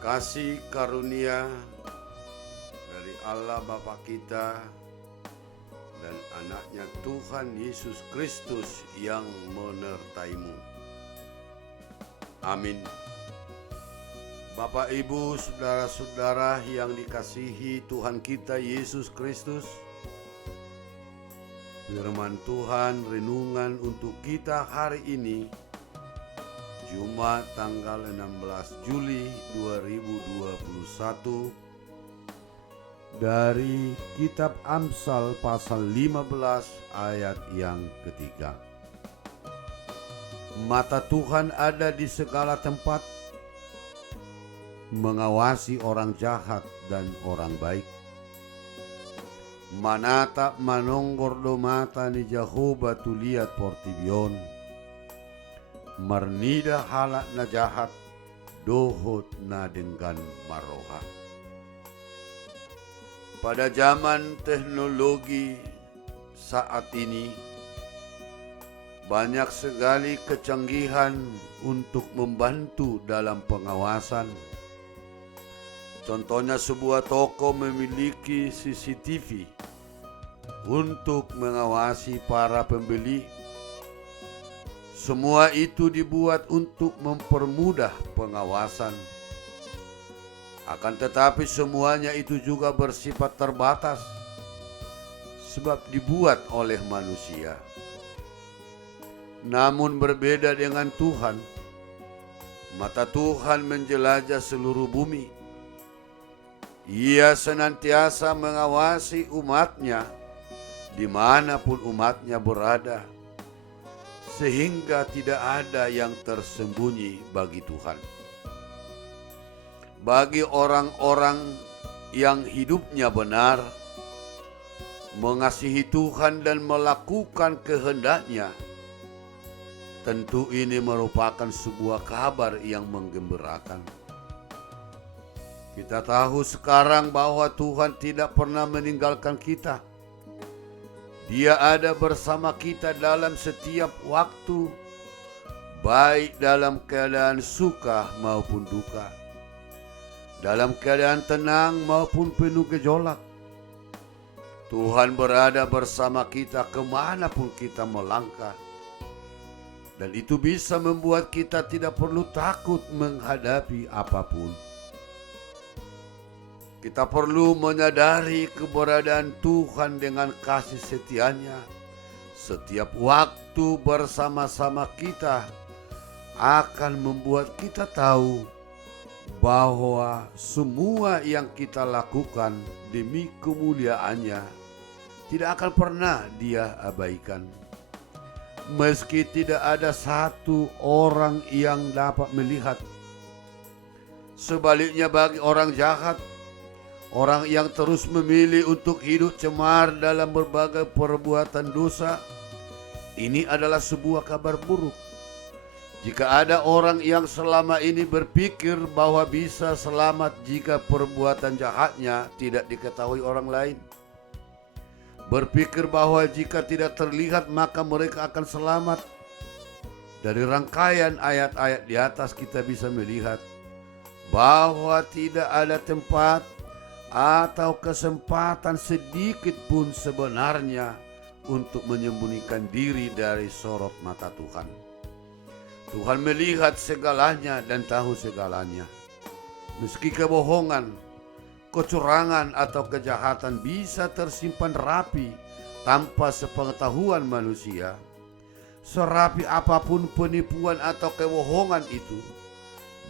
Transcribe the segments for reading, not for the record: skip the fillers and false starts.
Kasih karunia dari Allah Bapa kita dan anaknya Tuhan Yesus Kristus yang menyertaimu. Amin. Bapak, Ibu, saudara-saudara yang dikasihi Tuhan kita Yesus Kristus, firman Tuhan renungan untuk kita hari ini, Jumat tanggal 16 Juli 2021, dari kitab Amsal pasal 15 ayat yang ketiga. Mata Tuhan ada di segala tempat, mengawasi orang jahat dan orang baik. Manata manonggor do mata ni Jehovah tu lihat portibion, marnida halak na jahat, dohot na dengan maroha. Pada zaman teknologi saat ini, banyak sekali kecanggihan untuk membantu dalam pengawasan. Contohnya sebuah toko memiliki CCTV untuk mengawasi para pembeli. Semua itu dibuat untuk mempermudah pengawasan. Akan tetapi semuanya itu juga bersifat terbatas, sebab dibuat oleh manusia. Namun berbeda dengan Tuhan, mata Tuhan menjelajah seluruh bumi. Ia senantiasa mengawasi umatnya dimanapun umatnya berada, sehingga tidak ada yang tersembunyi bagi Tuhan. Bagi orang-orang yang hidupnya benar, mengasihi Tuhan dan melakukan kehendaknya, tentu ini merupakan sebuah kabar yang menggembirakan. Kita tahu sekarang bahwa Tuhan tidak pernah meninggalkan kita. Dia ada bersama kita dalam setiap waktu, baik dalam keadaan suka maupun duka, dalam keadaan tenang maupun penuh gejolak. Tuhan berada bersama kita kemanapun kita melangkah, dan itu bisa membuat kita tidak perlu takut menghadapi apapun. Kita perlu menyadari keberadaan Tuhan dengan kasih setianya. Setiap waktu bersama-sama kita akan membuat kita tahu bahwa semua yang kita lakukan demi kemuliaannya tidak akan pernah Dia abaikan. Meski tidak ada satu orang yang dapat melihat. Sebaliknya bagi orang jahat, orang yang terus memilih untuk hidup cemar dalam berbagai perbuatan dosa, ini adalah sebuah kabar buruk. Jika ada orang yang selama ini berpikir bahwa bisa selamat jika perbuatan jahatnya tidak diketahui orang lain, berpikir bahwa jika tidak terlihat maka mereka akan selamat, dari rangkaian ayat-ayat di atas kita bisa melihat bahwa tidak ada tempat atau kesempatan sedikit pun sebenarnya untuk menyembunyikan diri dari sorot mata Tuhan. Tuhan melihat segalanya dan tahu segalanya. Meski kebohongan, kecurangan atau kejahatan bisa tersimpan rapi tanpa sepengetahuan manusia, serapi apapun penipuan atau kebohongan itu,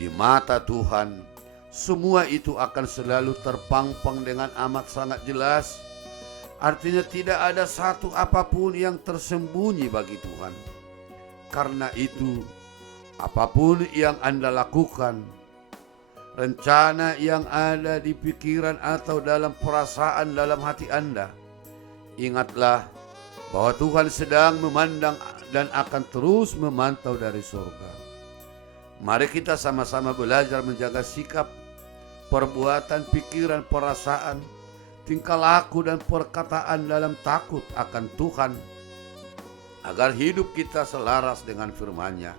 di mata Tuhan semua itu akan selalu terpampang dengan amat sangat jelas. Artinya tidak ada satu apapun yang tersembunyi bagi Tuhan. Karena itu, apapun yang Anda lakukan, rencana yang ada di pikiran atau dalam perasaan dalam hati Anda, ingatlah bahwa Tuhan sedang memandang dan akan terus memantau dari surga. Mari kita sama-sama belajar menjaga sikap, perbuatan, pikiran, perasaan, tingkah laku dan perkataan dalam takut akan Tuhan, agar hidup kita selaras dengan firman-Nya.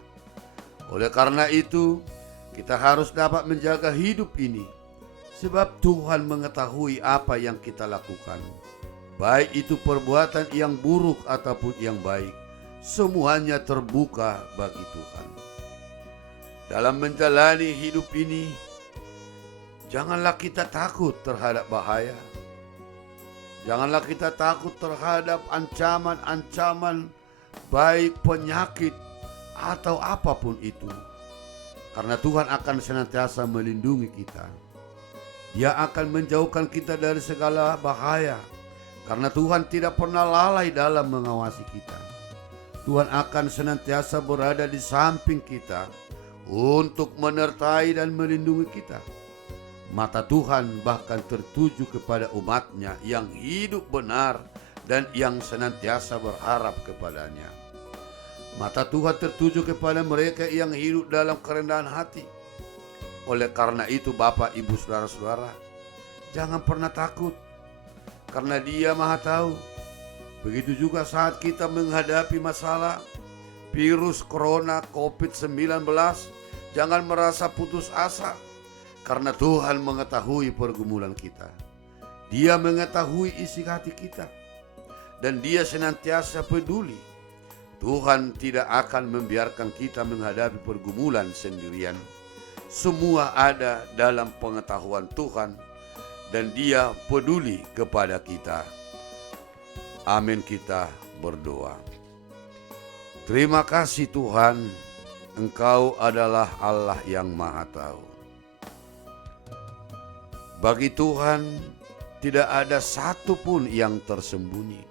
Oleh karena itu, Kita harus dapat menjaga hidup ini, sebab Tuhan mengetahui apa yang kita lakukan. Baik itu perbuatan yang buruk ataupun yang baik, semuanya terbuka bagi Tuhan. Dalam menjalani hidup ini, janganlah kita takut terhadap bahaya. Janganlah kita takut terhadap ancaman-ancaman, baik penyakit atau apapun itu. Karena Tuhan akan senantiasa melindungi kita. Dia akan menjauhkan kita dari segala bahaya. Karena Tuhan tidak pernah lalai dalam mengawasi kita. Tuhan akan senantiasa berada di samping kita untuk menyertai dan melindungi kita. Mata Tuhan bahkan tertuju kepada umat-Nya yang hidup benar dan yang senantiasa berharap kepadanya. Mata Tuhan tertuju kepada mereka yang hidup dalam kerendahan hati. Oleh karena itu Bapak, Ibu, Saudara-saudara, jangan pernah takut, karena Dia Maha Tahu. Begitu juga saat kita menghadapi masalah virus corona COVID-19, jangan merasa putus asa, karena Tuhan mengetahui pergumulan kita. Dia mengetahui isi hati kita, dan Dia senantiasa peduli. Tuhan tidak akan membiarkan kita menghadapi pergumulan sendirian. Semua ada dalam pengetahuan Tuhan, dan Dia peduli kepada kita. Amin, kita berdoa. Terima kasih Tuhan, Engkau adalah Allah yang Maha Tahu. Bagi Tuhan tidak ada satupun yang tersembunyi.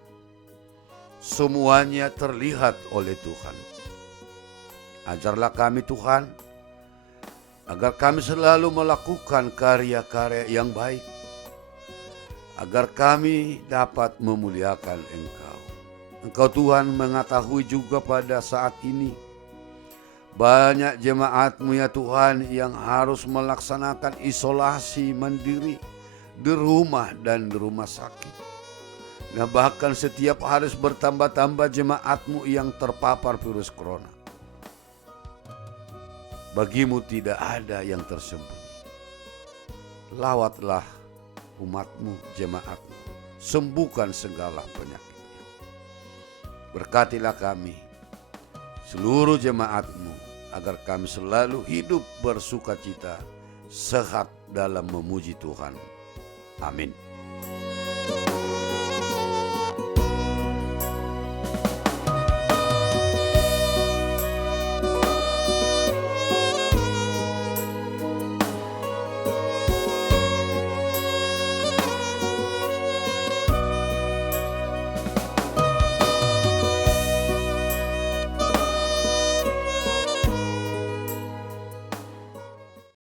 Semuanya terlihat oleh Tuhan. Ajarlah kami Tuhan, agar kami selalu melakukan karya-karya yang baik, agar kami dapat memuliakan Engkau. Engkau Tuhan mengetahui juga pada saat ini banyak jemaat-Mu ya Tuhan yang harus melaksanakan isolasi mandiri di rumah dan di rumah sakit. Nah, bahkan setiap hari bertambah-tambah jemaat-Mu yang terpapar virus corona. Bagimu tidak ada yang tersembunyi. Lawatlah umat-Mu, jemaat-Mu, sembuhkan segala penyakitnya. Berkatilah kami, seluruh jemaat-Mu, agar kami selalu hidup bersukacita, sehat dalam memuji Tuhan. Amin.